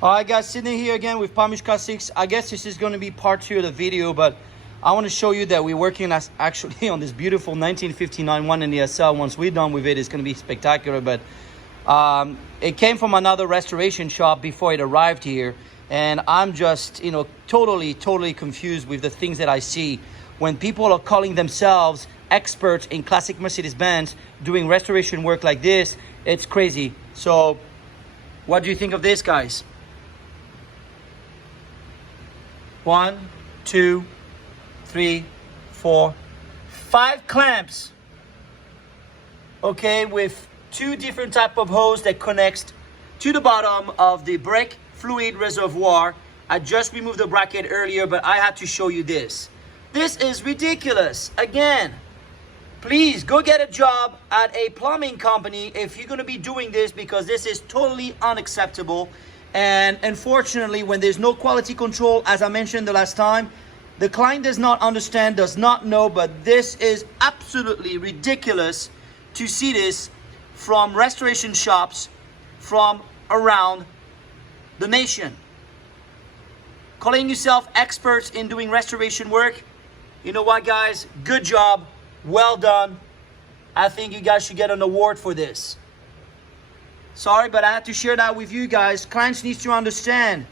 All right, guys, sitting here again with Palmish Car 6. I guess this is going to be part 2 of the video, but I want to show you that we're working actually on this beautiful 1959 one in the SL. Once we're done with it, it's going to be spectacular. But it came from another restoration shop before it arrived here, and I'm just, totally confused with the things that I see when people are calling themselves experts in classic Mercedes-Benz doing restoration work like this. It's crazy. So what do you think of this, guys? 1, 2, 3, 4, 5 clamps, okay, with 2 different type of hose that connects to the bottom of the brake fluid reservoir. I just removed the bracket earlier, but I had to show you this. This is ridiculous. Again, please go get a job at a plumbing company if you're going to be doing this, because this is totally unacceptable. And unfortunately, when there's no quality control, as I mentioned the last time, the client does not understand, does not know, but this is absolutely ridiculous to see this from restoration shops from around the nation. Calling yourself experts in doing restoration work, you know what, guys? Good job. Well done. I think you guys should get an award for this. Sorry, but I had to share that with you guys. Clients need to understand,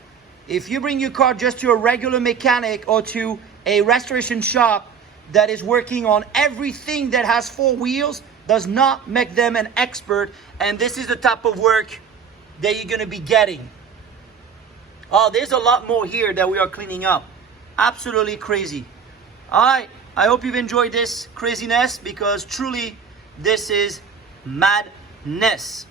if you bring your car just to a regular mechanic or to a restoration shop that is working on everything that has 4 wheels, does not make them an expert. And this is the type of work that you're going to be getting. Oh, there's a lot more here that we are cleaning up. Absolutely crazy. All right, I hope you've enjoyed this craziness, because truly this is madness.